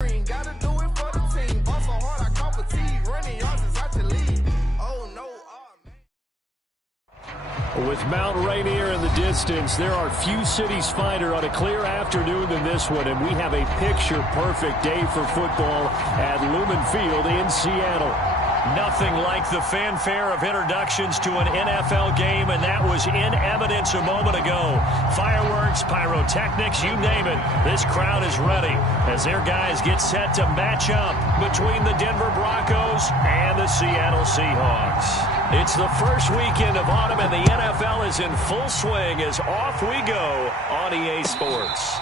Gotta do it for the team. Bust so hard, I caught fatigue. Running yards is out to lead. Oh no. With Mount Rainier in the distance, there are few cities finer on a clear afternoon than this one, and we have a picture-perfect day for football at Lumen Field in Seattle. Nothing like the fanfare of introductions to an NFL game, and that was in evidence a moment ago. Fireworks, pyrotechnics, you name it. This crowd is ready as their guys get set to match up between the Denver Broncos and the Seattle Seahawks. It's the first weekend of autumn, and the NFL is in full swing as off we go on EA Sports.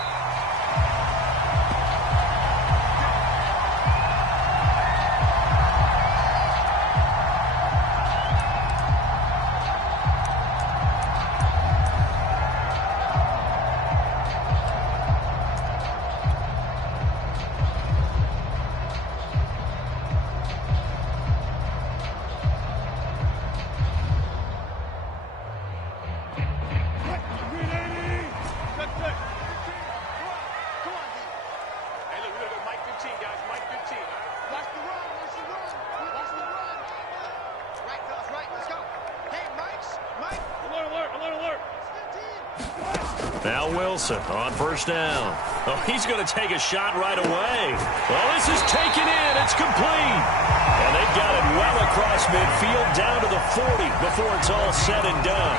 Now Wilson on first down. Oh, he's going to take a shot right away. Well, this is taken in. It's complete. And they've got it well across midfield down to the 40 before it's all said and done.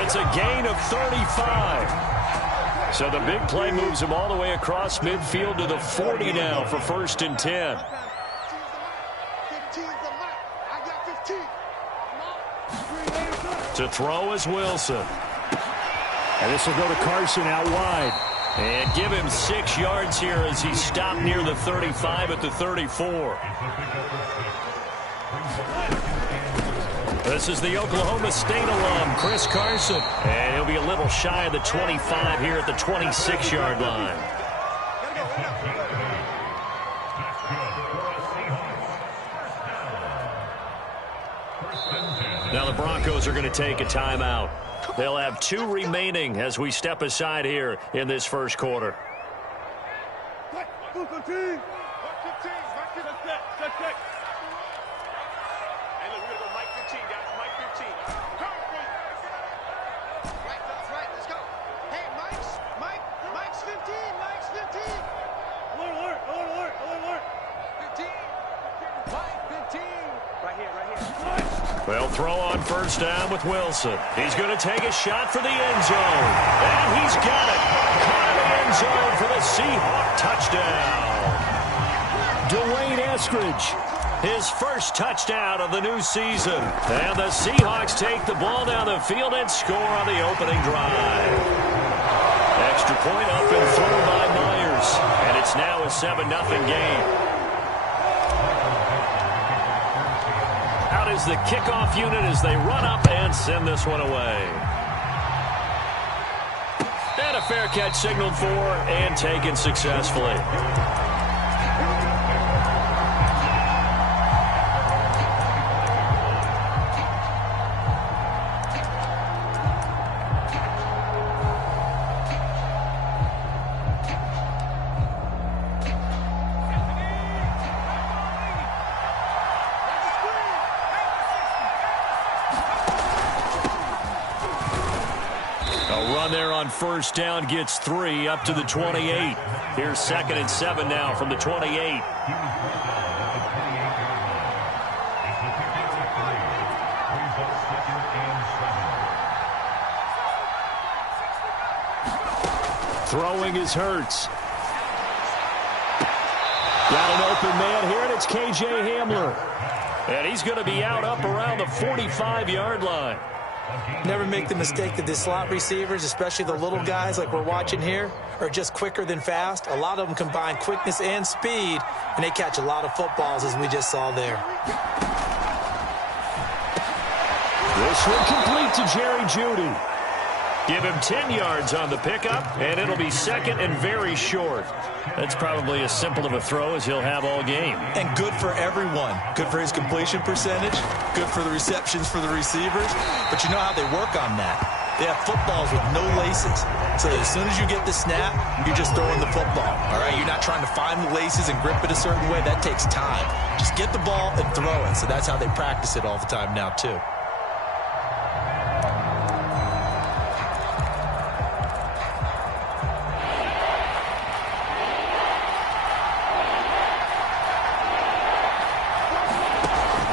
It's a gain of 35. So the big play moves him all the way across midfield to the 40 now for 1st and 10. To throw is Wilson. And this will go to Carson out wide. And give him 6 yards here as he stopped near the 35 at the 34. This is the Oklahoma State alum, Chris Carson. And he'll be a little shy of the 25 here at the 26-yard line. Now the Broncos are going to take a timeout. They'll have 2 remaining as we step aside here in this first quarter. They'll throw on first down with Wilson. He's going to take a shot for the end zone. And he's got it. Caught in the end zone for the Seahawk touchdown. Dwayne Eskridge, his first touchdown of the new season. And the Seahawks take the ball down the field and score on the opening drive. Extra point up and through by Myers. And it's now a 7-0 game. Is the kickoff unit as they run up and send this one away. And a fair catch signaled for and taken successfully. First down gets 3 up to the 28. Here's 2nd and 7 now from the 28. Throwing is Hurts. Got an open man here, and it's K.J. Hamler. And he's going to be out up around the 45-yard line. Never make the mistake that the slot receivers, especially the little guys like we're watching here, are just quicker than fast. A lot of them combine quickness and speed, and they catch a lot of footballs, as we just saw there. This one complete to Jerry Jeudy. Give him 10 yards on the pickup, and it'll be 2nd and very short. That's probably as simple of a throw as he'll have all game. And good for everyone. Good for his completion percentage. Good for the receptions for the receivers. But you know how they work on that. They have footballs with no laces. So as soon as you get the snap, you're just throwing the football. All right, you're not trying to find the laces and grip it a certain way. That takes time. Just get the ball and throw it. So that's how they practice it all the time now, too.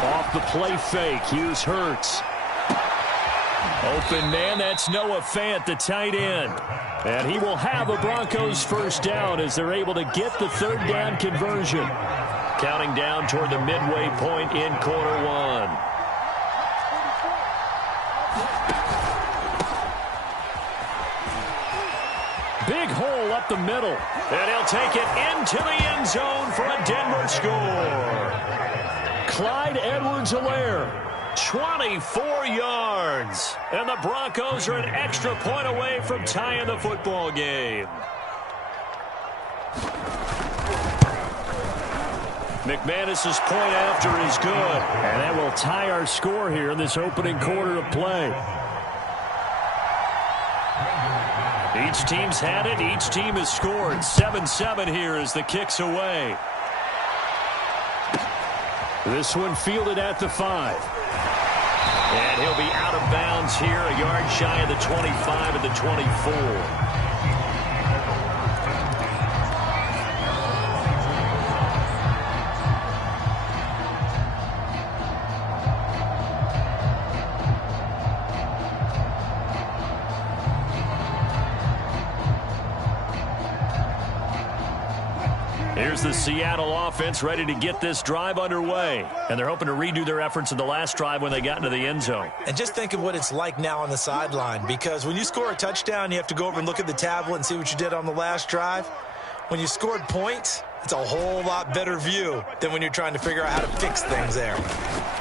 Off the play fake, here's Hurts. Open man, that's Noah Fant, the tight end. And he will have a Broncos first down as they're able to get the third down conversion. Counting down toward the midway point in quarter one. Big hole up the middle. And he'll take it into the end zone for a Denver score. Clyde Edwards-Helaire. 24 yards. And the Broncos are an extra point away from tying the football game. McManus's point after is good. And that will tie our score here in this opening quarter of play. Each team's had it. Each team has scored. 7-7 here as the kick's away. This one fielded at the 5. And he'll be out of bounds here, a yard shy of the 25 of the 24. Here's the Seattle offense ready to get this drive underway. And they're hoping to redo their efforts in the last drive when they got into the end zone. And just think of what it's like now on the sideline, because when you score a touchdown, you have to go over and look at the tablet and see what you did on the last drive. When you scored points, it's a whole lot better view than when you're trying to figure out how to fix things there.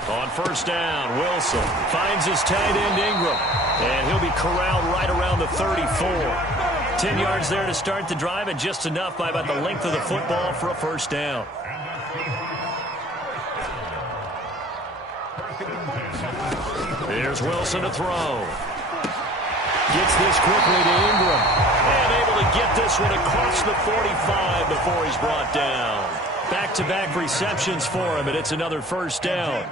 On first down, Wilson finds his tight end Ingram. And he'll be corralled right around the 34. 10 yards there to start the drive, and just enough by about the length of the football for a first down. Here's Wilson to throw. Gets this quickly to Ingram. And able to get this one across the 45 before he's brought down. Back-to-back receptions for him, and it's another first down.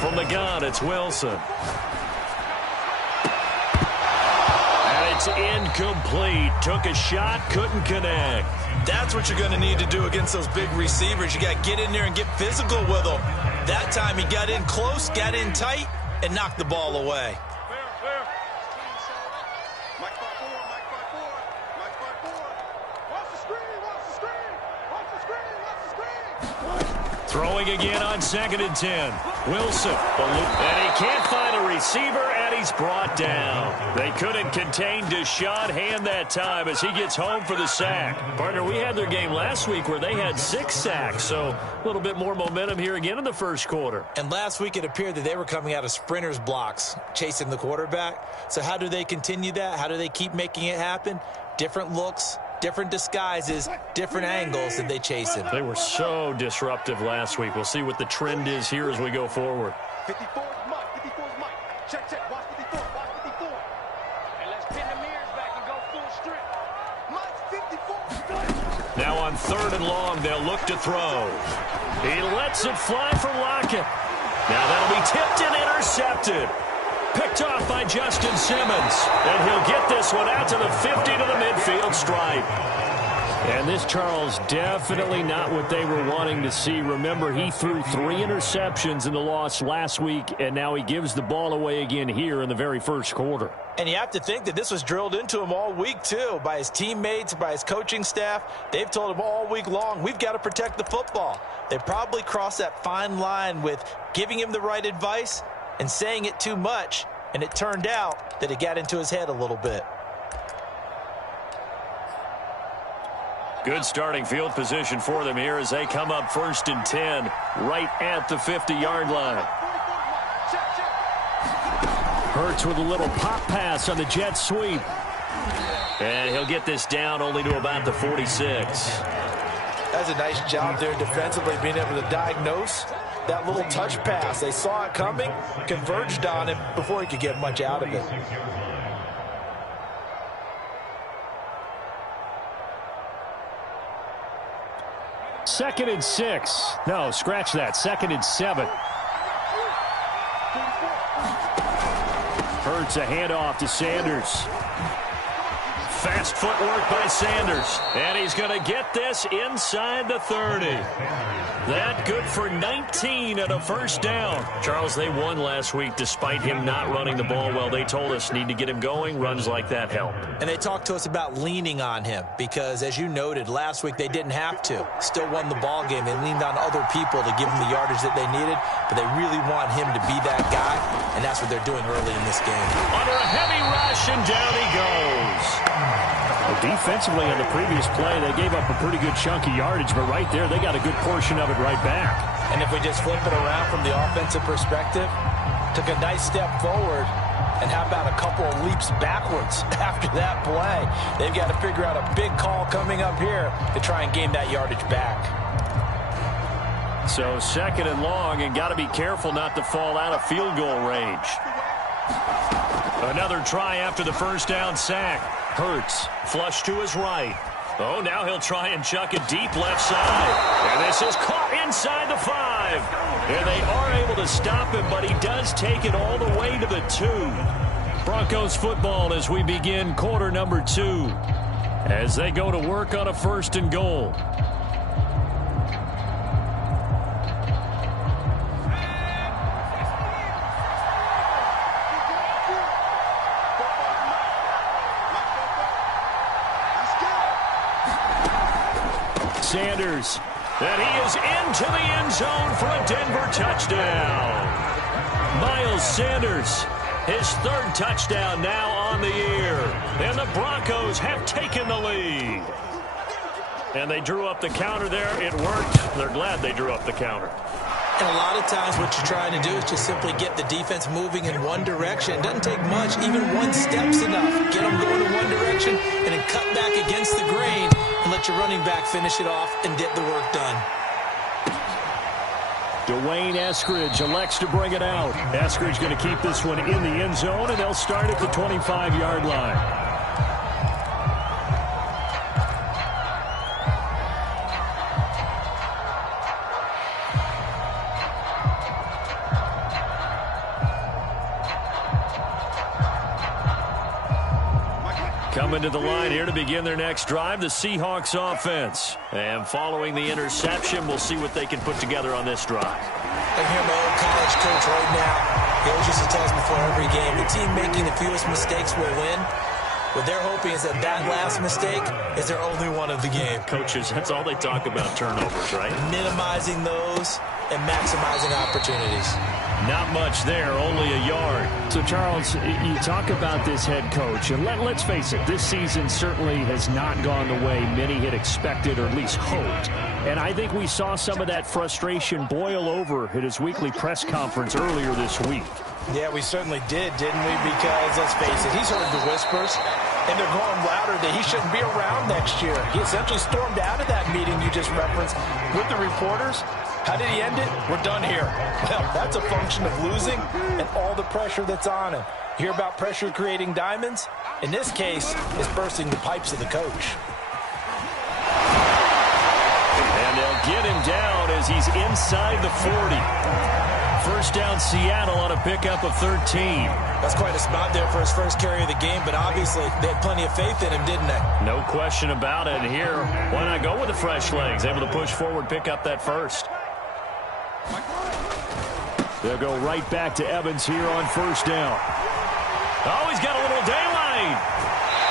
From the gun, it's Wilson. And it's incomplete. Took a shot, couldn't connect. That's what you're going to need to do against those big receivers. You got to get in there and get physical with them. That time he got in close, got in tight, and knocked the ball away. Throwing again on 2nd and 10. Wilson. And he can't find a receiver, and he's brought down. They couldn't contain Deshaun Hand that time as he gets home for the sack. Partner, we had their game last week where they had 6 sacks, so a little bit more momentum here again in the first quarter. And last week it appeared that they were coming out of sprinters blocks, chasing the quarterback. So how do they continue that? How do they keep making it happen? Different looks, different disguises, different angles that they chase him. They were so disruptive last week. We'll see what the trend is here as we go forward. 54 is Mike. 54 is Mike. Check, check. Watch 54. Watch 54. And let's pin the mirrors back and go full strip. Mike 54. Now on 3rd and long, they'll look to throw. He lets it fly from Lockett. Now that'll be tipped and intercepted. Picked off by Justin Simmons. And he'll get this one out to the 50 to the midfield stripe. And this, Charles, definitely not what they were wanting to see. Remember, he threw 3 interceptions in the loss last week, and now he gives the ball away again here in the very first quarter. And you have to think that this was drilled into him all week, too, by his teammates, by his coaching staff. They've told him all week long, we've got to protect the football. They probably crossed that fine line with giving him the right advice and saying it too much, and it turned out that it got into his head a little bit. Good starting field position for them here as they come up 1st and 10 right at the 50-yard line. Hurts with a little pop pass on the jet sweep. And he'll get this down only to about the 46. That's a nice job there defensively, being able to diagnose that little touch pass. They saw it coming, converged on it before he could get much out of it. Second and 6. No, scratch that. Second and 7. Hurts a handoff to Sanders. Fast footwork by Sanders. And he's going to get this inside the 30. That good for 19 and a first down. Charles, they won last week despite him not running the ball well. They told us need to get him going. Runs like that help. And they talked to us about leaning on him because, as you noted, last week they didn't have to. Still won the ball game. They leaned on other people to give them the yardage that they needed, but they really want him to be that guy, and that's what they're doing early in this game. Under a heavy rush, and down he goes. Well, defensively on the previous play, they gave up a pretty good chunk of yardage, but right there, they got a good portion of it right back. And if we just flip it around from the offensive perspective, took a nice step forward, and how about a couple of leaps backwards after that play? They've got to figure out a big call coming up here to try and gain that yardage back. So second and long, and got to be careful not to fall out of field goal range. Another try after the first down sack. Hurts, flush to his right. Oh, now he'll try and chuck it deep left side. And this is caught inside the 5. And they are able to stop him, but he does take it all the way to the 2. Broncos football as we begin quarter number 2. As they go to work on a first and goal. Sanders, and he is into the end zone for a Denver touchdown. Miles Sanders, his third touchdown now on the year. And the Broncos have taken the lead. And they drew up the counter there. It worked. They're glad they drew up the counter. And a lot of times what you're trying to do is just simply get the defense moving in one direction. It doesn't take much. Even one step's enough. Get them going in one direction and then cut back against the grain and let your running back finish it off and get the work done. Dwayne Eskridge elects to bring it out. Eskridge going to keep this one in the end zone, and they'll start at the 25-yard line. Coming to the line here to begin their next drive, the Seahawks offense. And following the interception, we'll see what they can put together on this drive. I hear my old college coach right now. He always used to tell us before every game, the team making the fewest mistakes will win. What they're hoping is that last mistake is their only one of the game. Coaches, that's all they talk about, turnovers, right? Minimizing those and maximizing opportunities. Not much there, only a yard. So, Charles, you talk about this head coach, and let's face it, this season certainly has not gone the way many had expected or at least hoped. And I think we saw some of that frustration boil over at his weekly press conference earlier this week. Yeah, we certainly did, didn't we? Because, let's face it, he's heard the whispers, and they're going louder that he shouldn't be around next year. He essentially stormed out of that meeting you just referenced with the reporters. How did he end it? We're done here. Well, that's a function of losing and all the pressure that's on him. You hear about pressure creating diamonds? In this case, it's bursting the pipes of the coach. And they'll get him down as he's inside the 40. First down Seattle on a pickup of 13. That's quite a spot there for his first carry of the game, but obviously they had plenty of faith in him, didn't they? No question about it. Here, why not go with the fresh legs? Able to push forward, pick up that first. They'll go right back to Evans here on first down. Oh, he's got a little daylight.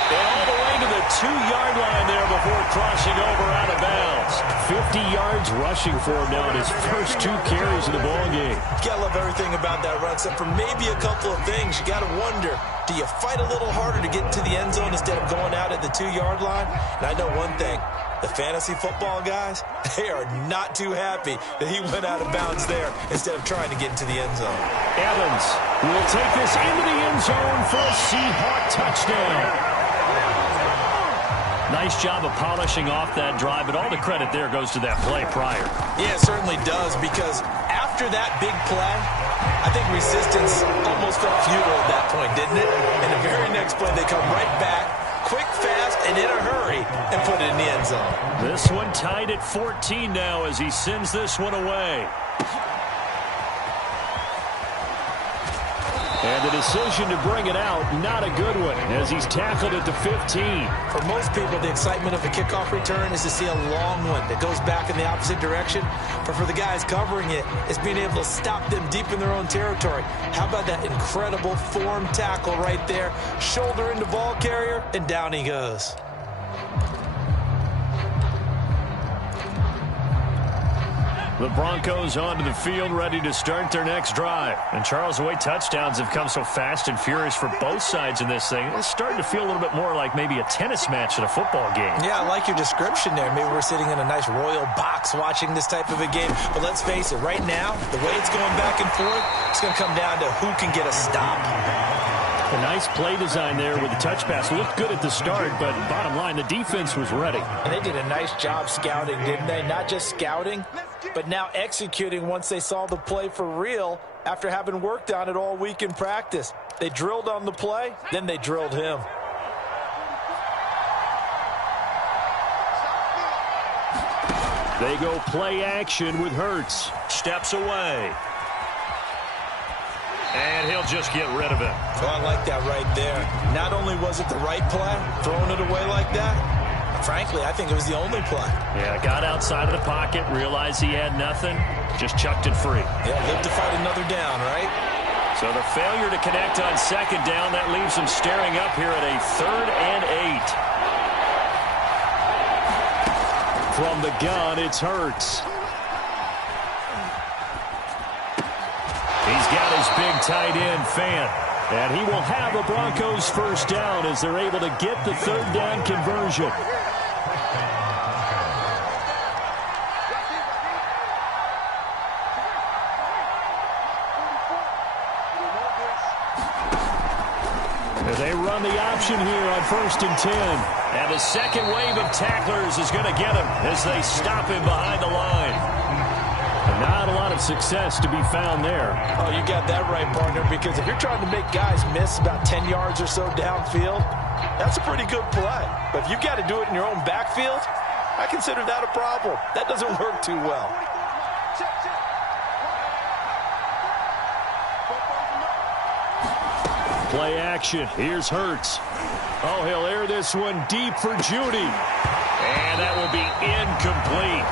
And all the way to the 2-yard line there before crossing over out of bounds. 50 yards rushing for him now in his first 2 carries of the ballgame. You gotta love everything about that run, except for maybe a couple of things. You gotta wonder, do you fight a little harder to get into the end zone instead of going out at the 2-yard line? And I know one thing. The fantasy football guys, they are not too happy that he went out of bounds there instead of trying to get into the end zone. Evans will take this into the end zone for a Seahawk touchdown. Nice job of polishing off that drive, but all the credit there goes to that play prior. Yeah, it certainly does, because after After that big play, I think resistance almost felt futile at that point, didn't it? And the very next play, they come right back, quick, fast, and in a hurry, and put it in the end zone. This one tied at 14 now as he sends this one away. And the decision to bring it out, not a good one, as he's tackled at the 15. For most people, the excitement of a kickoff return is to see a long one that goes back in the opposite direction. But for the guys covering it, it's being able to stop them deep in their own territory. How about that incredible form tackle right there? Shoulder into ball carrier, and down he goes. The Broncos onto the field, ready to start their next drive. And Charles, the way touchdowns have come so fast and furious for both sides in this thing, it's starting to feel a little bit more like maybe a tennis match at a football game. Yeah, I like your description there. Maybe we're sitting in a nice royal box watching this type of a game. But let's face it, right now, the way it's going back and forth, it's going to come down to who can get a stop. A nice play design there with the touch pass. Looked good at the start, but bottom line, the defense was ready. And they did a nice job scouting, didn't they? Not just scouting, but now executing once they saw the play for real after having worked on it all week in practice. They drilled on the play, then they drilled him. They go play action with Hurts. Steps away. And he'll just get rid of it. Oh, I like that right there. Not only was it the right play, throwing it away like that, frankly, I think it was the only play. Yeah, got outside of the pocket, realized he had nothing, just chucked it free. Yeah, live to fight another down, right? So the failure to connect on second down, that leaves him staring up here at a 3rd and 8. From the gun, it's Hurts. He's got his big tight end, Fant. And he will have a Broncos first down as they're able to get the 3rd down conversion. They run the option here on 1st and 10. And the second wave of tacklers is going to get him as they stop him behind the line. Not a lot of success to be found there. Oh, you got that right, partner, because if you're trying to make guys miss about 10 yards or so downfield, that's a pretty good play. But if you've got to do it in your own backfield, I consider that a problem. That doesn't work too well. Play action. Here's Hurts. Oh, he'll air this one deep for Judy. And that will be incomplete.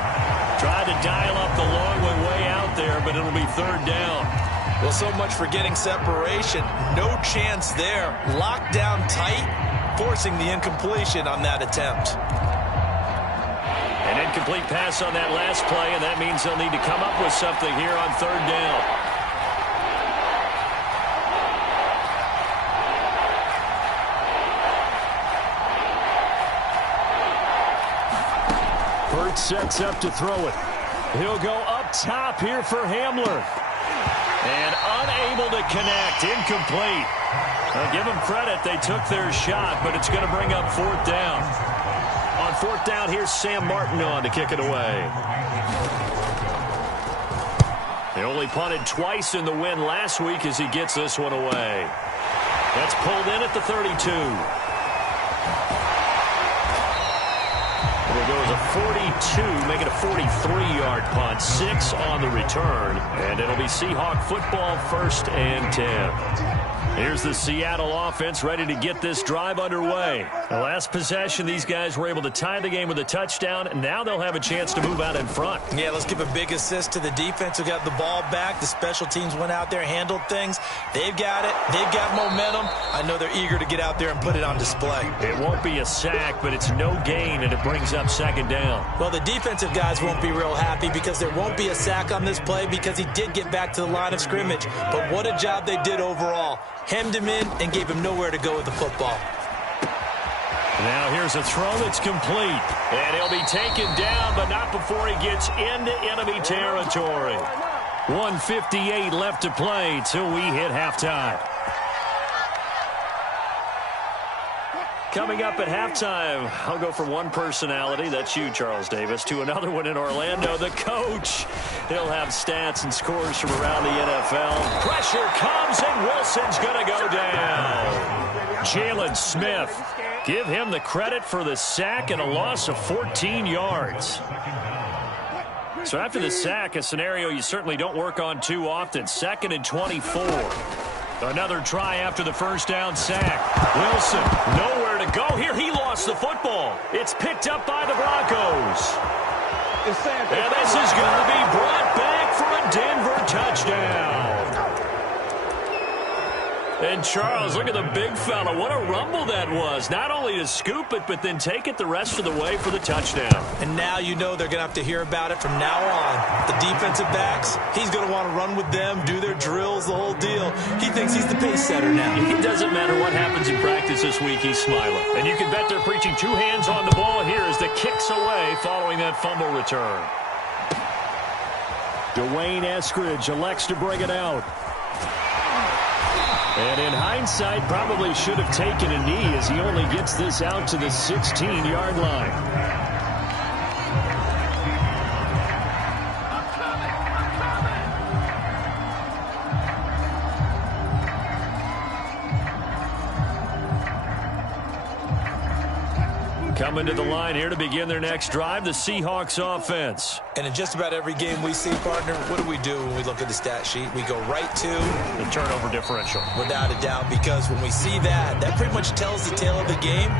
Tried to dial up the long one way out there, but it'll be 3rd down. Well, so much for getting separation. No chance there. Locked down tight, forcing the incompletion on that attempt. An incomplete pass on that last play, and that means they'll need to come up with something here on 3rd down. Hurts sets up to throw it. He'll go up top here for Hamler. And unable to connect. Incomplete. Now, give them credit. They took their shot, but it's going to bring up 4th down. On 4th down, here's Sam Martin on to kick it away. They only punted twice in the win last week as he gets this one away. That's pulled in at the 32. It'll go as a 42, make it a 43-yard punt, 6 on the return, and it'll be Seahawk football 1st and 10. Here's the Seattle offense ready to get this drive underway. The last possession, these guys were able to tie the game with a touchdown, and now they'll have a chance to move out in front. Yeah, let's give a big assist to the defense who got the ball back. The special teams went out there, handled things. They've got it. They've got momentum. I know they're eager to get out there and put it on display. It won't be a sack, but it's no gain, and it brings up 2nd down. Well, the defensive guys won't be real happy because there won't be a sack on this play because he did get back to the line of scrimmage. But what a job they did overall. Hemmed him in and gave him nowhere to go with the football. Now here's a throw that's complete. And he'll be taken down, but not before he gets into enemy territory. 1:58 left to play till we hit halftime. Coming up at halftime, I'll go from one personality, that's you, Charles Davis, to another one in Orlando, the coach. He'll have stats and scores from around the NFL. Pressure comes, and Wilson's going to go down. Jalen Smith, give him the credit for the sack and a loss of 14 yards. So after the sack, a scenario you certainly don't work on too often. 2nd and 24. Another try after the first down sack. Wilson, nowhere to go here. He lost the football. It's picked up by the Broncos. And this is going to be brought back for a Denver touchdown. And Charles, look at the big fella. What a rumble that was. Not only to scoop it, but then take it the rest of the way for the touchdown. And now you know they're going to have to hear about it from now on. The defensive backs, he's going to want to run with them, do their drills, the whole deal. He thinks he's the pace setter now. It doesn't matter what happens in practice this week, he's smiling. And you can bet they're preaching 2 hands on the ball here as the kick's away following that fumble return. Dwayne Eskridge elects to bring it out. And in hindsight, probably should have taken a knee as he only gets this out to the 16-yard line. Coming to the line here to begin their next drive, the Seahawks offense. And in just about every game we see, partner, what do we do when we look at the stat sheet? We go right to the turnover differential. Without a doubt, because when we see that, that pretty much tells the tale of the game.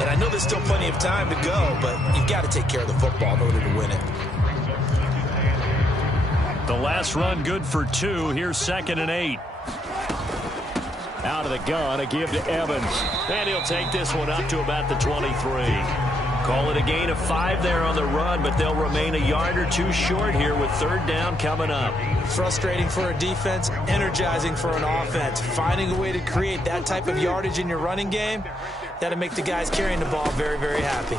And I know there's still plenty of time to go, but you've got to take care of the football in order to win it. The last run good for 2. Here's 2nd and 8. Out of the gun, a give to Evans. And he'll take this one up to about the 23. Call it a gain of 5 there on the run, but they'll remain a yard or 2 short here with 3rd down coming up. Frustrating for a defense, energizing for an offense. Finding a way to create that type of yardage in your running game, that'll make the guys carrying the ball very, very happy.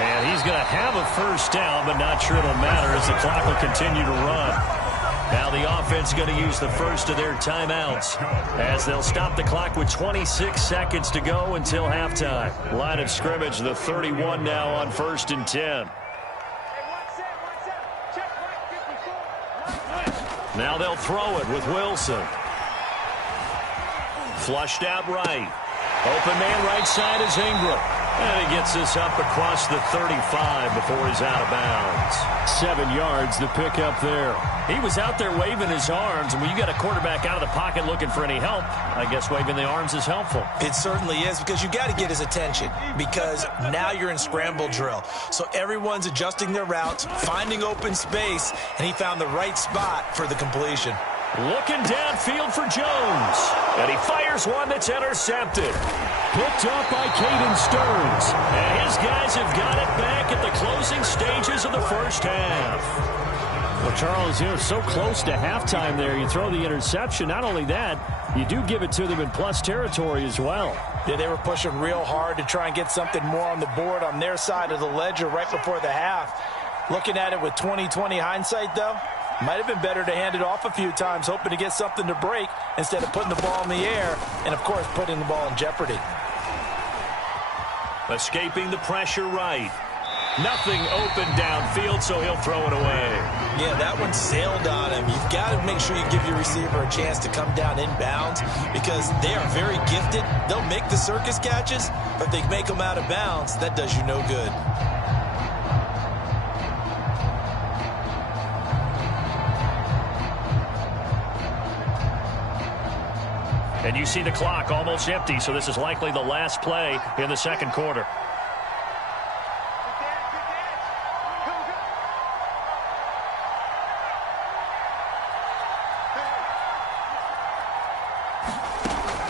And he's going to have a 1st down, but not sure it'll matter as the clock will continue to run. Now the offense going to use the first of their timeouts as they'll stop the clock with 26 seconds to go until halftime. Line of scrimmage, the 31 now on 1st and 10. Now they'll throw it with Wilson. Flushed out right. Open man right side is Ingram. And he gets this up across the 35 before he's out of bounds. 7 yards, the pickup there. He was out there waving his arms, and when you got a quarterback out of the pocket looking for any help, I guess waving the arms is helpful. It certainly is, because you got to get his attention, because now you're in scramble drill. So everyone's adjusting their routes, finding open space, and he found the right spot for the completion. Looking downfield for Jones. And he fires one that's intercepted. Picked up by Caden Stearns. And his guys have got it back at the closing stages of the first half. Well, Charles, you're so close to halftime there. You throw the interception. Not only that, you do give it to them in plus territory as well. Yeah, they were pushing real hard to try and get something more on the board on their side of the ledger right before the half. Looking at it with 20/20 hindsight, though, might have been better to hand it off a few times, hoping to get something to break instead of putting the ball in the air and, of course, putting the ball in jeopardy. Escaping the pressure right. Nothing open downfield, so he'll throw it away. Yeah, that one sailed on him. You've got to make sure you give your receiver a chance to come down inbounds because they are very gifted. They'll make the circus catches, but if they make them out of bounds, that does you no good. And you see the clock almost empty, so this is likely the last play in the second quarter.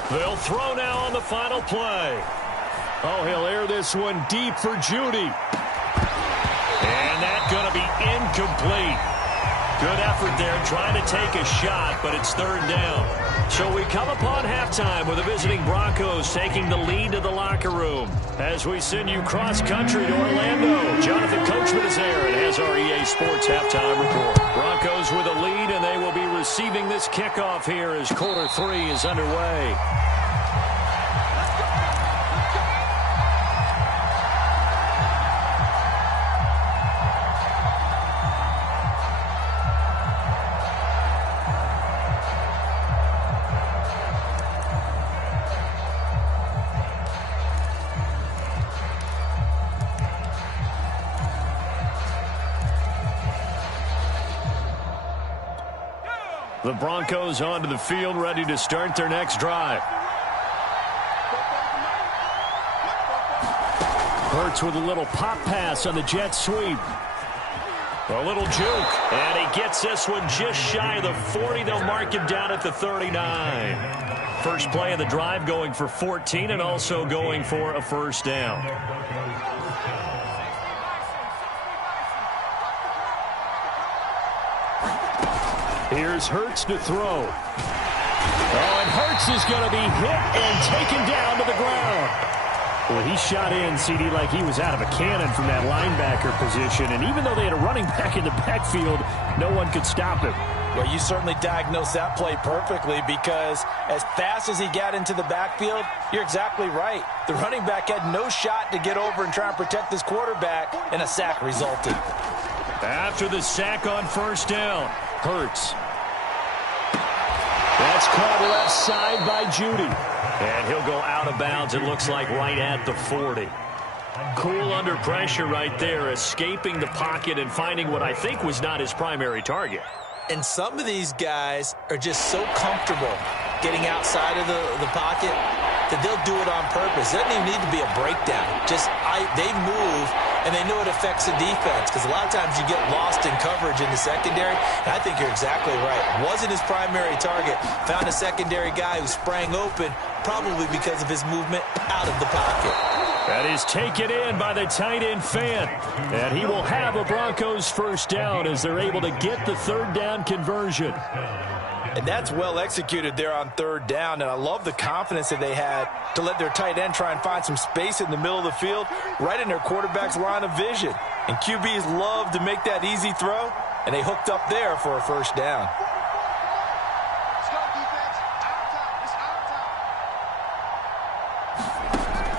They'll throw now on the final play. Oh, he'll air this one deep for Judy. And that's going to be incomplete. Good effort there trying to take a shot, but it's 3rd down. So we come upon halftime with the visiting Broncos taking the lead to the locker room. As we send you cross-country to Orlando, Jonathan Coachman is there and has our EA Sports halftime report. Broncos with a lead, and they will be receiving this kickoff here as quarter 3 is underway. The Broncos onto the field, ready to start their next drive. Hurts with a little pop pass on the jet sweep. A little juke, and he gets this one just shy of the 40. They'll mark him down at the 39. First play of the drive going for 14 and also going for a first down. Here's Hurts to throw. Oh, and Hurts is going to be hit and taken down to the ground. Well, he shot in, CD, like he was out of a cannon from that linebacker position. And even though they had a running back in the backfield, no one could stop him. Well, you certainly diagnosed that play perfectly because as fast as he got into the backfield, you're exactly right. The running back had no shot to get over and try and protect his quarterback, and a sack resulted. After the sack on first down, Hurts. That's caught left side by Judy. And he'll go out of bounds, it looks like, right at the 40. Cool under pressure right there, escaping the pocket and finding what I think was not his primary target. And some of these guys are just so comfortable getting outside of the pocket that they'll do it on purpose. It doesn't even need to be a breakdown. They move, and they know it affects the defense because a lot of times you get lost in coverage in the secondary. And I think you're exactly right. Wasn't his primary target. Found a secondary guy who sprang open, probably because of his movement out of the pocket. That is taken in by the tight end Fant. And he will have a Broncos first down as they're able to get the third down conversion. And that's well executed there on third down. And I love the confidence that they had to let their tight end try and find some space in the middle of the field, right in their quarterback's line of vision. And QBs love to make that easy throw, and they hooked up there for a first down.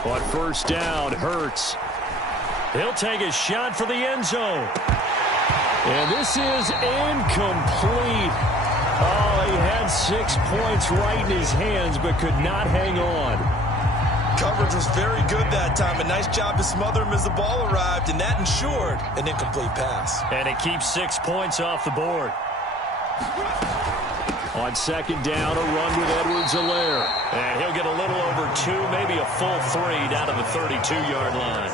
On first down, Hurts. He'll take a shot for the end zone. And this is incomplete. Oh, he had 6 points right in his hands, but could not hang on. Coverage was very good that time. A nice job to smother him as the ball arrived, and that ensured an incomplete pass. And it keeps 6 points off the board. On second down, a run with Edwards-Helaire. And he'll get a little over 2, maybe a full 3 down to the 32-yard line.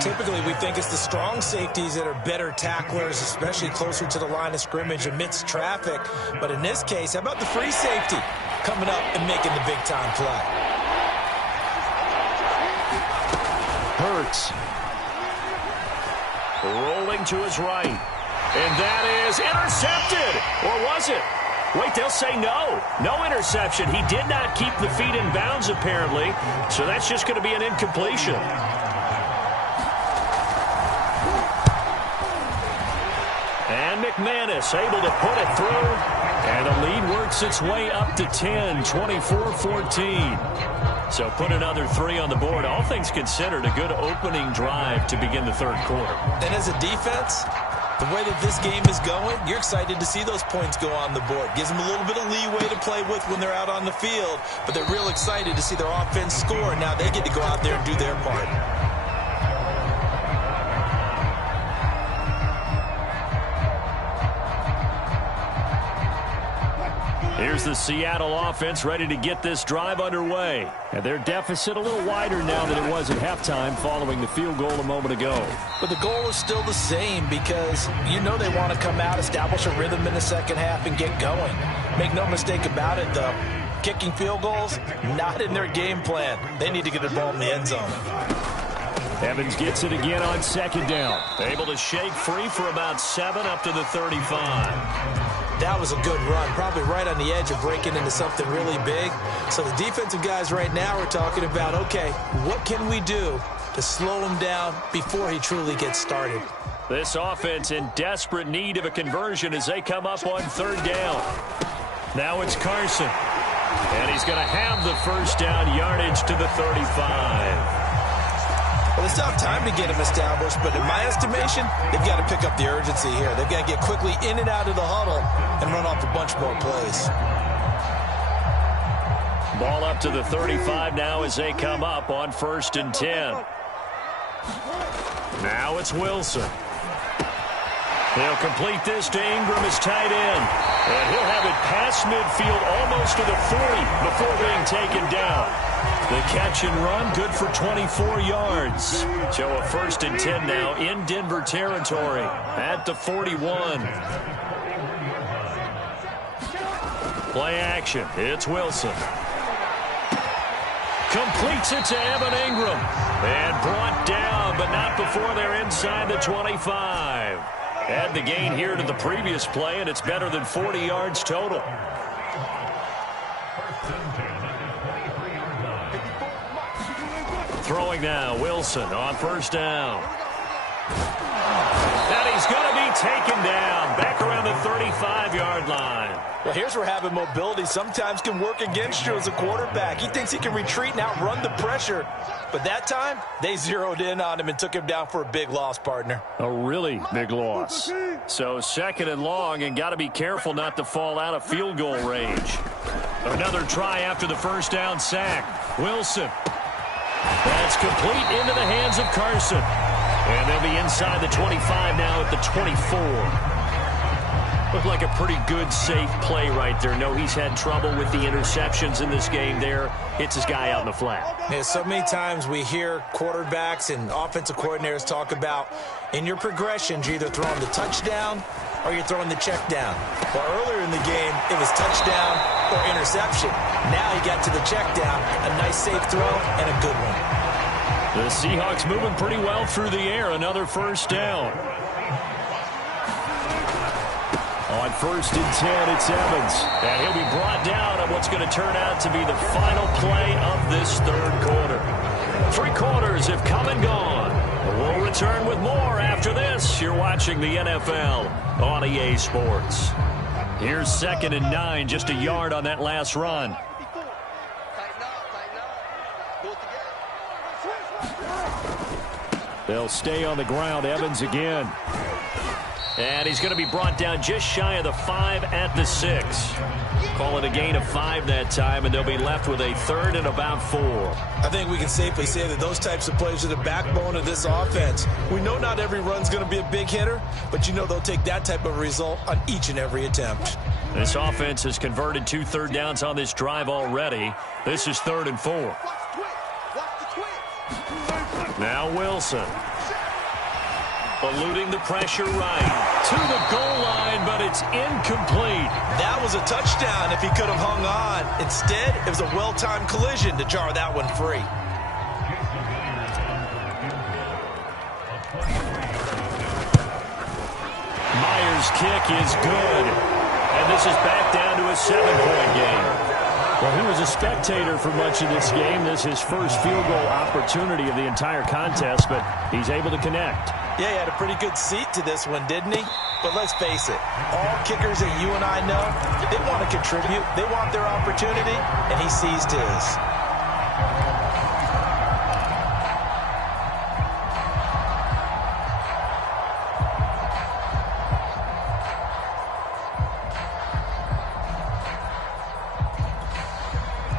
Typically, we think it's the strong safeties that are better tacklers, especially closer to the line of scrimmage amidst traffic. But in this case, how about the free safety coming up and making the big-time play? Hurts. Rolling to his right. And that is intercepted. Or was it? Wait, they'll say no. No interception. He did not keep the feet in bounds, apparently. So that's just going to be an incompletion. And McManus able to put it through. And the lead works its way up to 10, 24-14. So put another 3 on the board. All things considered, a good opening drive to begin the third quarter. And as a defense, the way that this game is going, you're excited to see those points go on the board. Gives them a little bit of leeway to play with when they're out on the field, but they're real excited to see their offense score. Now they get to go out there and do their part. Here's the Seattle offense ready to get this drive underway. And their deficit a little wider now than it was at halftime following the field goal a moment ago. But the goal is still the same because you know they want to come out, establish a rhythm in the second half, and get going. Make no mistake about it, though. Kicking field goals, not in their game plan. They need to get the ball in the end zone. Evans gets it again on second down. Able to shake free for about 7 up to the 35. That was a good run, probably right on the edge of breaking into something really big. So the defensive guys right now are talking about, okay, what can we do to slow him down before he truly gets started? This offense in desperate need of a conversion as they come up on third down. Now it's Carson. And he's going to have the first down yardage to the 35. Well, it's tough time to get him established, but in my estimation, they've got to pick up the urgency here. They've got to get quickly in and out of the huddle and run off a bunch more plays. Ball up to the 35 now as they come up on 1st and 10. Now it's Wilson. He'll complete this to Ingram, his tight end. And he'll have it past midfield almost to the 40 before being taken down. The catch and run, good for 24 yards. So a 1st and 10 now in Denver territory at the 41. Play action. It's Wilson. Completes it to Evan Ingram. And brought down, but not before they're inside the 25. Add the gain here to the previous play, and it's better than 40 yards total. Throwing now, Wilson on 1st down. And he's going to be taken down back around the 35-yard line. Well, here's where having mobility sometimes can work against you as a quarterback. He thinks he can retreat and outrun the pressure. But that time, they zeroed in on him and took him down for a big loss, partner. A really big loss. So 2nd and long, and got to be careful not to fall out of field goal range. Another try after the 1st down sack. Wilson. That's complete into the hands of Carson. And they'll be inside the 25 now at the 24. Looked like a pretty good, safe play right there. No, he's had trouble with the interceptions in this game there. Hits his guy out in the flat. Yeah, so many times we hear quarterbacks and offensive coordinators talk about in your progressions, you're either throwing the touchdown or you're throwing the check down. Well, earlier in the game, it was touchdown or interception. Now he got to the check down, a nice safe throw and a good one. The Seahawks moving pretty well through the air. Another 1st down. On 1st and 10, it's Evans. And he'll be brought down on what's going to turn out to be the final play of this 3rd quarter. 3 quarters have come and gone. We'll return with more after this. You're watching the NFL on EA Sports. Here's 2nd and 9, just a yard on that last run. They'll stay on the ground. Evans again. And he's going to be brought down just shy of the 5 at the 6. Call it a gain of 5 that time, and they'll be left with a 3rd and about 4. I think we can safely say that those types of plays are the backbone of this offense. We know not every run's going to be a big hitter, but you know they'll take that type of result on each and every attempt. This offense has converted 2 third downs on this drive already. This is 3rd and 4. Now Wilson. Eluding the pressure right to the goal line, but it's incomplete. That was a touchdown if he could have hung on. Instead, it was a well-timed collision to jar that one free. Myers' kick is good. And this is back down to a 7-point game. Well, he was a spectator for much of this game. This is his first field goal opportunity of the entire contest, but he's able to connect. Yeah, he had a pretty good seat to this one, didn't he? But let's face it, all kickers that you and I know, they want to contribute. They want their opportunity, and he seized his.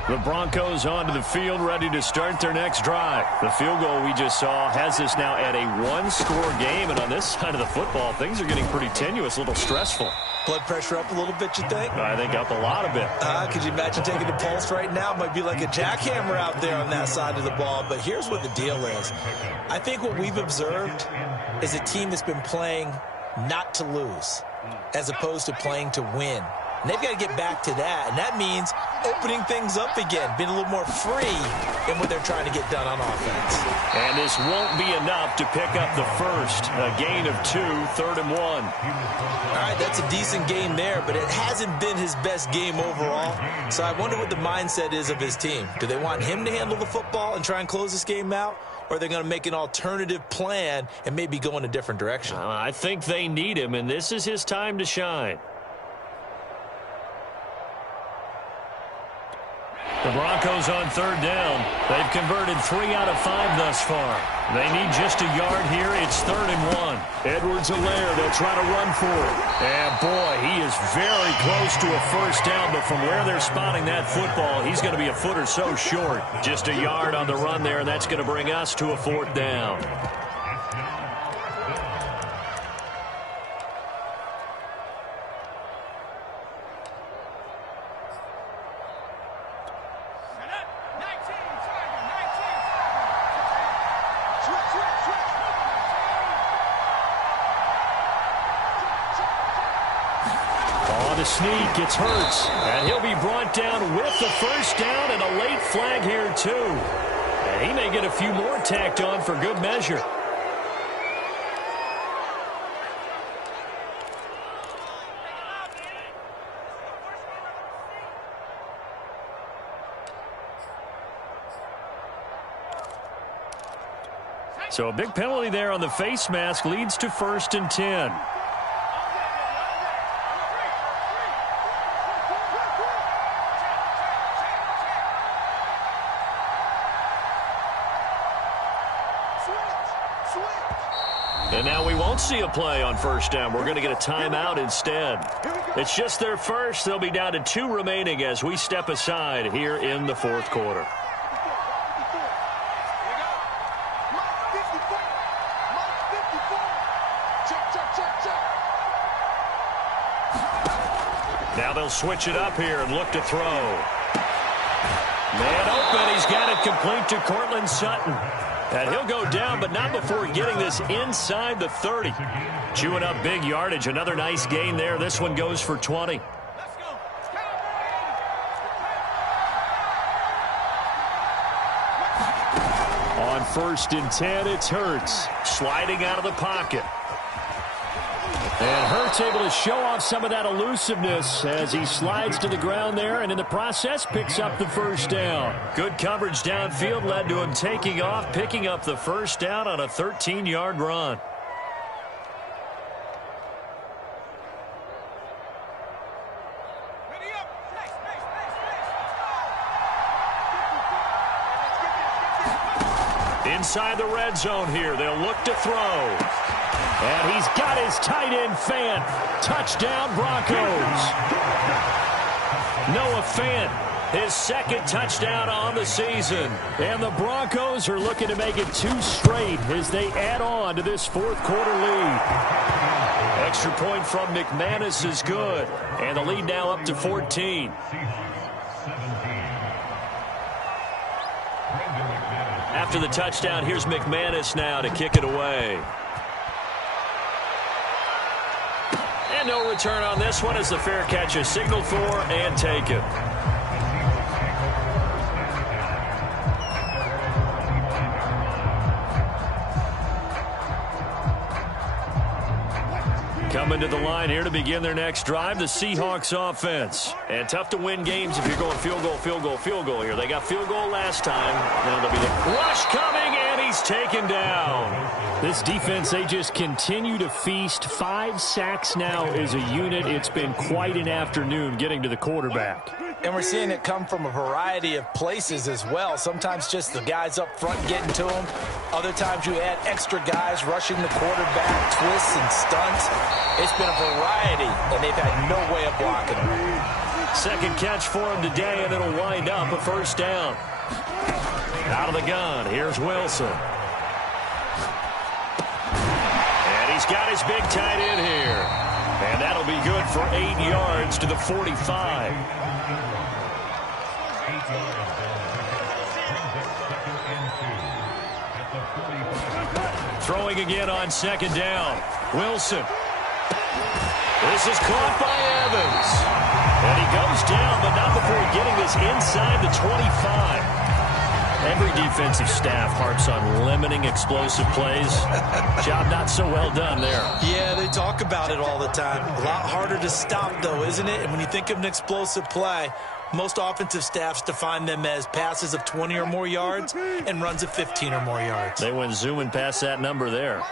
The Broncos onto the field, ready to start their next drive. The field goal we just saw has us now at a 1-score game, and on this side of the football, things are getting pretty tenuous, a little stressful. Blood pressure up a little bit, you think? I think up a lot of it. Could you imagine taking the pulse right now? It might be like a jackhammer out there on that side of the ball, but here's what the deal is. I think what we've observed is a team that's been playing not to lose as opposed to playing to win. And they've got to get back to that, and that means opening things up again, being a little more free in what they're trying to get done on offense. And this won't be enough to pick up the first. A gain of 2, 3rd and 1. All right, that's a decent game there, but it hasn't been his best game overall. So I wonder what the mindset is of his team. Do they want him to handle the football and try and close this game out? Or are they going to make an alternative plan and maybe go in a different direction? I think they need him, and this is his time to shine. The Broncos on 3rd down. They've converted 3 out of 5 thus far. They need just a yard here. It's 3rd and 1. Edwards-Helaire, they'll try to run for it. And boy, he is very close to a first down, but from where they're spotting that football, he's going to be a foot or so short. Just a yard on the run there, and that's going to bring us to a 4th down. the sneak. It's Hurts. And he'll be brought down with the first down and a late flag here, too. And he may get a few more tacked on for good measure. So a big penalty there on the face mask leads to 1st and 10. And now we won't see a play on 1st down. We're going to get a timeout instead. It's just their first. They'll be down to 2 remaining as we step aside here in the 4th quarter. Now they'll switch it up here and look to throw. Man open. He's got it complete to Cortland Sutton. And he'll go down, but not before getting this inside the 30. Chewing up big yardage. Another nice gain there. This one goes for 20. On 1st and 10, it's Hurts. Sliding out of the pocket. And Hurts able to show off some of that elusiveness as he slides to the ground there, and in the process picks up the 1st down. Good coverage downfield led to him taking off, picking up the 1st down on a 13-yard run. Inside the red zone here, they'll look to throw. And he's got his tight end Fant. Touchdown, Broncos. Noah Fant, his 2nd touchdown on the season. And the Broncos are looking to make it 2 straight as they add on to this 4th quarter lead. Extra point from McManus is good. And the lead now up to 14. After the touchdown, here's McManus now to kick it away. And no return on this one as the fair catch is signaled for and taken. Coming to the line here to begin their next drive, the Seahawks offense. And tough to win games if you're going field goal, field goal, field goal here. They got field goal last time. Now there'll be the rush coming, and he's taken down. This defense, they just continue to feast. 5 sacks now as a unit. It's been quite an afternoon getting to the quarterback. And we're seeing it come from a variety of places as well. Sometimes just the guys up front getting to him. Other times you add extra guys rushing the quarterback, twists and stunts. It's been a variety, and they've had no way of blocking him. 2nd catch for him today, and it'll wind up a 1st down. Out of the gun, here's Wilson. And he's got his big tight end here. And that'll be good for 8 yards to the 45. Throwing again on 2nd down. Wilson. This is caught by Evans. And he goes down, but not before getting this inside the 25. Every defensive staff harps on limiting explosive plays. Job not so well done there. Yeah, they talk about it all the time. A lot harder to stop, though, isn't it? And when you think of an explosive play, most offensive staffs define them as passes of 20 or more yards and runs of 15 or more yards. They went zooming past that number there.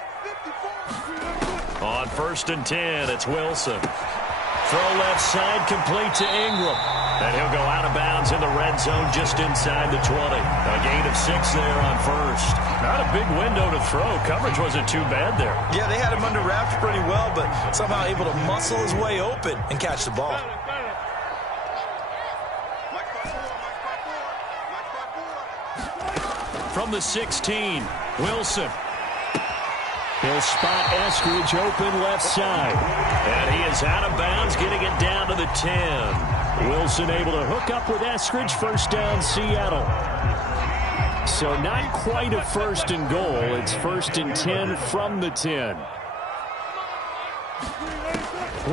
On 1st and 10, it's Wilson. Throw left side, complete to Ingram. And he'll go out of bounds in the red zone just inside the 20. A gain of 6 there on 1st. Not a big window to throw. Coverage wasn't too bad there. Yeah, they had him under wraps pretty well, but somehow able to muscle his way open and catch the ball. From the 16, Wilson. He'll spot Eskridge open left side. And he is out of bounds, getting it down to the 10. Wilson able to hook up with Eskridge. 1st down, Seattle. So not quite a 1st and goal. It's 1st and 10 from the 10.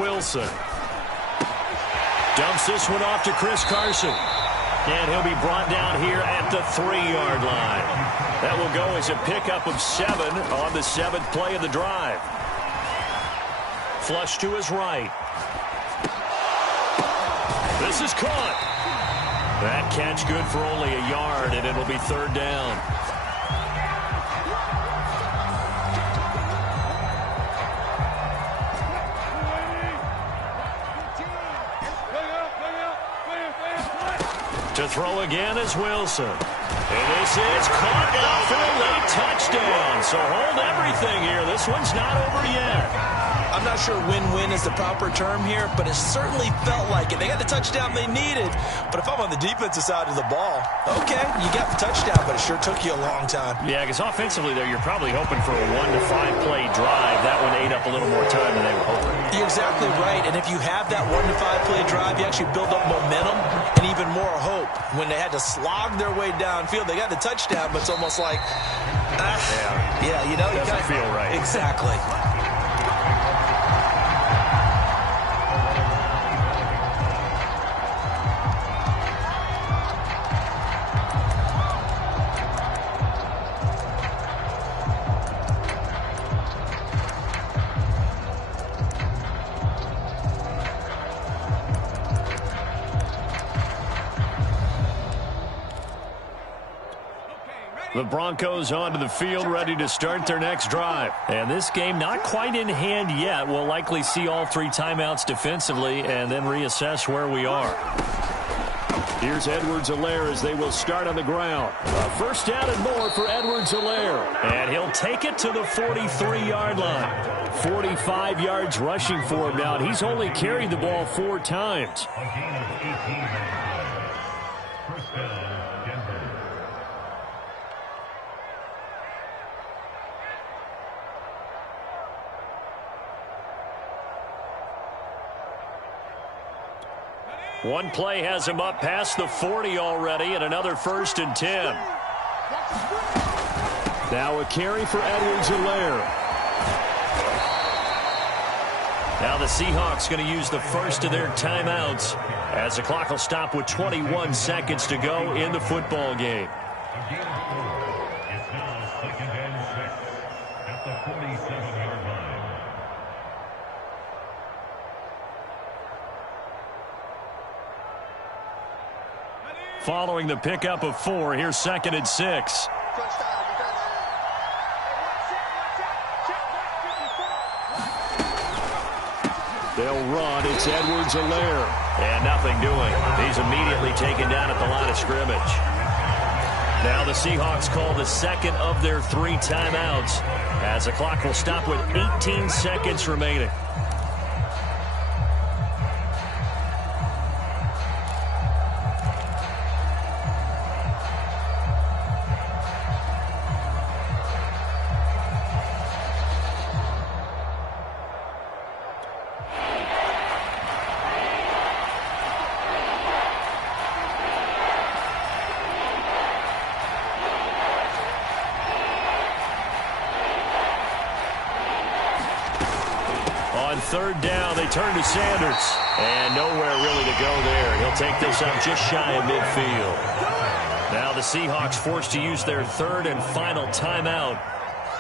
Wilson. Dumps this one off to Chris Carson. And he'll be brought down here at the 3-yard line. That will go as a pickup of 7 on the 7th play of the drive. Flush to his right. This is caught. That catch good for only a yard, and it'll be 3rd down. To throw again is Wilson. And this is caught now for a late touchdown. So hold everything here. This one's not over yet. I'm not sure win-win is the proper term here, but it certainly felt like it. They got the touchdown they needed, but if I'm on the defensive side of the ball, okay, you got the touchdown, but it sure took you a long time. Yeah, because offensively there, you're probably hoping for a 1 to 5 play drive. That one ate up a little more time than they were hoping. You're exactly right, and if you have that 1 to 5 play drive, you actually build up momentum and even more hope. When they had to slog their way downfield, they got the touchdown, but it's almost like, yeah, you know, doesn't feel right. Exactly. The Broncos onto the field, ready to start their next drive. And this game not quite in hand yet. We'll likely see all 3 timeouts defensively and then reassess where we are. Here's Edwards-Helaire as they will start on the ground. First down and more for Edwards-Helaire. And he'll take it to the 43-yard line. 45 yards rushing for him now. And he's only carried the ball 4 times. One play has him up past the 40 already, and another 1st and 10. Now a carry for Edwards-Helaire. Now the Seahawks going to use the first of their timeouts as the clock will stop with 21 seconds to go in the football game. It's now 2nd and 6 at the 47-yard line. Following the pickup of 4, here's 2nd and 6. They'll run. It's Edwards-Helaire. And nothing doing. He's immediately taken down at the line of scrimmage. Now the Seahawks call the 2nd of their 3 timeouts as the clock will stop with 18 seconds remaining. On 3rd down, they turn to Sanders. And nowhere really to go there. He'll take this up just shy of midfield. Now the Seahawks forced to use their 3rd and final timeout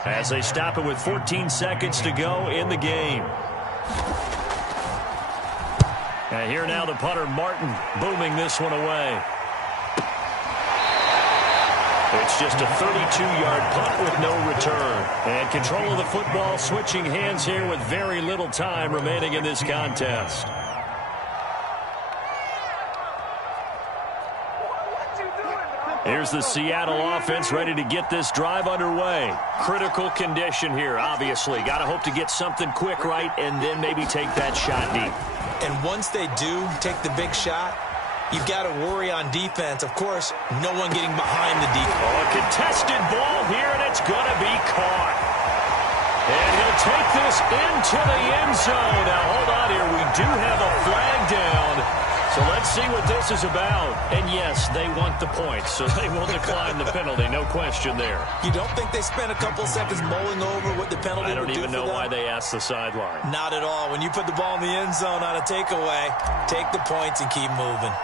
as they stop it with 14 seconds to go in the game. And here now the punter, Martin, booming this one away. It's just a 32-yard punt with no return. And control of the football switching hands here with very little time remaining in this contest. Here's the Seattle offense ready to get this drive underway. Critical condition here, obviously. Got to hope to get something quick right and then maybe take that shot deep. And once they do take the big shot, you've got to worry on defense. Of course, no one getting behind the defense. Oh, a contested ball here, and it's going to be caught. And he'll take this into the end zone. Now, hold on here. We do have a flag down. So let's see what this is about. And yes, they want the points, so they will decline the penalty. No question there. You don't think they spent a couple seconds mulling over what the penalty would do for them? I don't even know why they asked the sideline. Not at all. When you put the ball in the end zone on a takeaway, take the points and keep moving.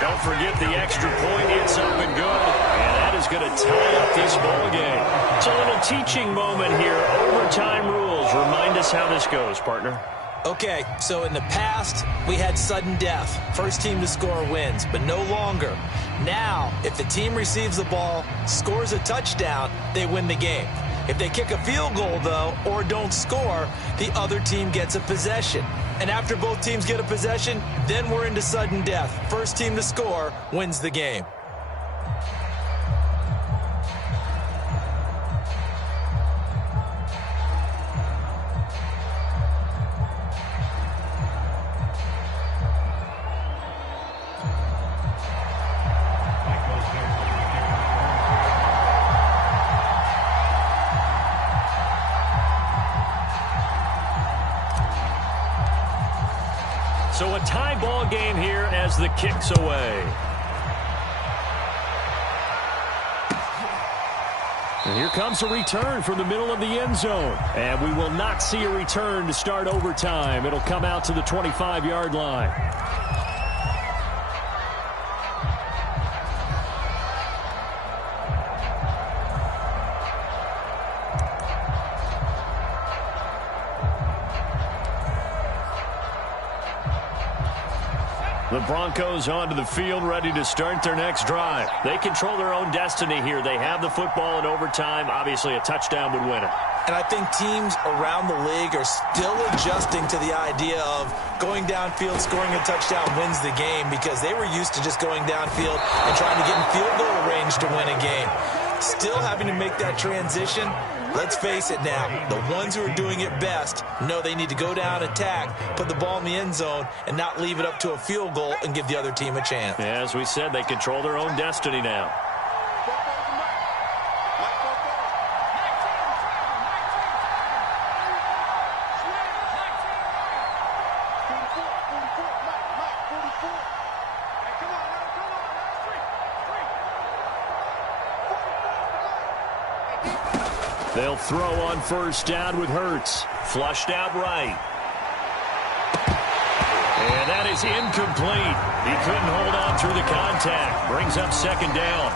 Don't forget the extra point. It's up and good. And that is going to tie up this ball game. It's a little teaching moment here. Overtime rules. Remind us how this goes, partner. Okay, so in the past, we had sudden death. First team to score wins, but no longer. Now, if the team receives the ball, scores a touchdown, they win the game. If they kick a field goal, though, or don't score, the other team gets a possession. And after both teams get a possession, then we're into sudden death. First team to score wins the game. So a tie ball game here as the kick's away. And here comes a return from the middle of the end zone. And we will not see a return to start overtime. It'll come out to the 25-yard line. The Broncos onto the field, ready to start their next drive. They control their own destiny here. They have the football in overtime. Obviously, a touchdown would win it. And I think teams around the league are still adjusting to the idea of going downfield, scoring a touchdown wins the game, because they were used to just going downfield and trying to get in field goal range to win a game. Still having to make that transition. Let's face it now, the ones who are doing it best know they need to go down, attack, put the ball in the end zone, and not leave it up to a field goal and give the other team a chance. Yeah, as we said, they control their own destiny now. They'll throw on first down with Hurts. Flushed out right. And that is incomplete. He couldn't hold on through the contact. Brings up second down.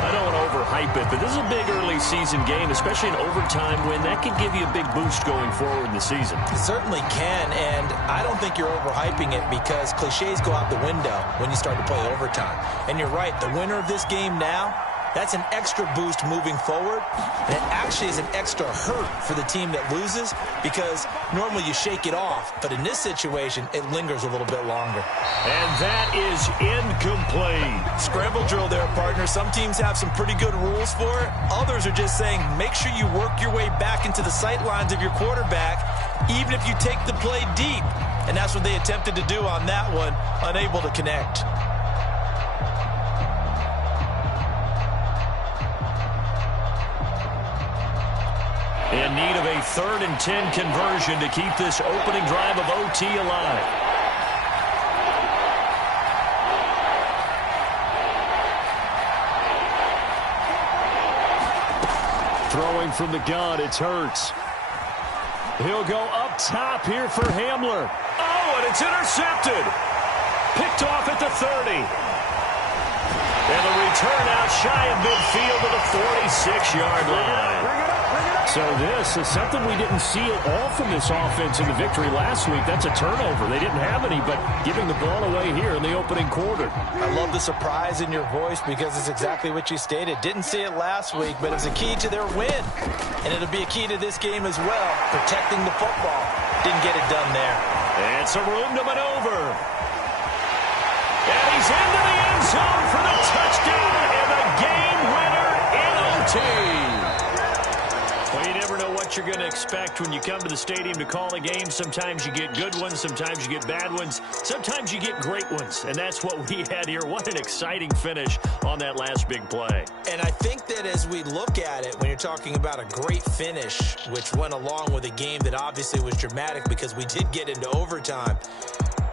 I don't want to overhype it, but this is a big early season game, especially an overtime win. That could give you a big boost going forward in the season. It certainly can, and I don't think you're overhyping it, because cliches go out the window when you start to play overtime. And you're right, the winner of this game now, that's an extra boost moving forward, and it actually is an extra hurt for the team that loses, because normally you shake it off, but in this situation, it lingers a little bit longer. And that is incomplete. Scramble drill there, partner. Some teams have some pretty good rules for it. Others are just saying, make sure you work your way back into the sight lines of your quarterback, even if you take the play deep. And that's what they attempted to do on that one, unable to connect. In need of a 3rd and 10 conversion to keep this opening drive of OT alive. Throwing from the gun, it's Hurts. He'll go up top here for Hamler. Oh, and it's intercepted. Picked off at the 30. And the return out shy of midfield to the 46-yard line. So this is something we didn't see at all from this offense in the victory last week. That's a turnover. They didn't have any, but giving the ball away here in the opening quarter. I love the surprise in your voice, because it's exactly what you stated. Didn't see it last week, but it's a key to their win. And it'll be a key to this game as well, protecting the football. Didn't get it done there. And some room to maneuver. And he's into the end zone for the touchdown and the game winner in OT. Well, you never know what you're going going to expect when you come to the stadium to call a game. Sometimes you get good ones. Sometimes you get bad ones. Sometimes you get great ones. And that's what we had here. What an exciting finish on that last big play. And I think that as we look at it, when you're talking about a great finish, which went along with a game that obviously was dramatic because we did get into overtime,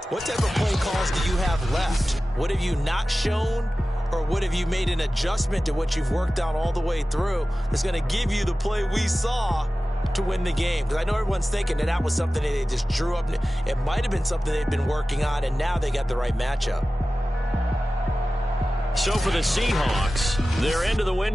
what type of play calls do you have left? What have you not shown? Or what have you made an adjustment to what you've worked on all the way through that's going to give you the play we saw to win the game? Because I know everyone's thinking that was something that they just drew up. It might have been something they've been working on, and now they got the right matchup. So for the Seahawks, they're into the win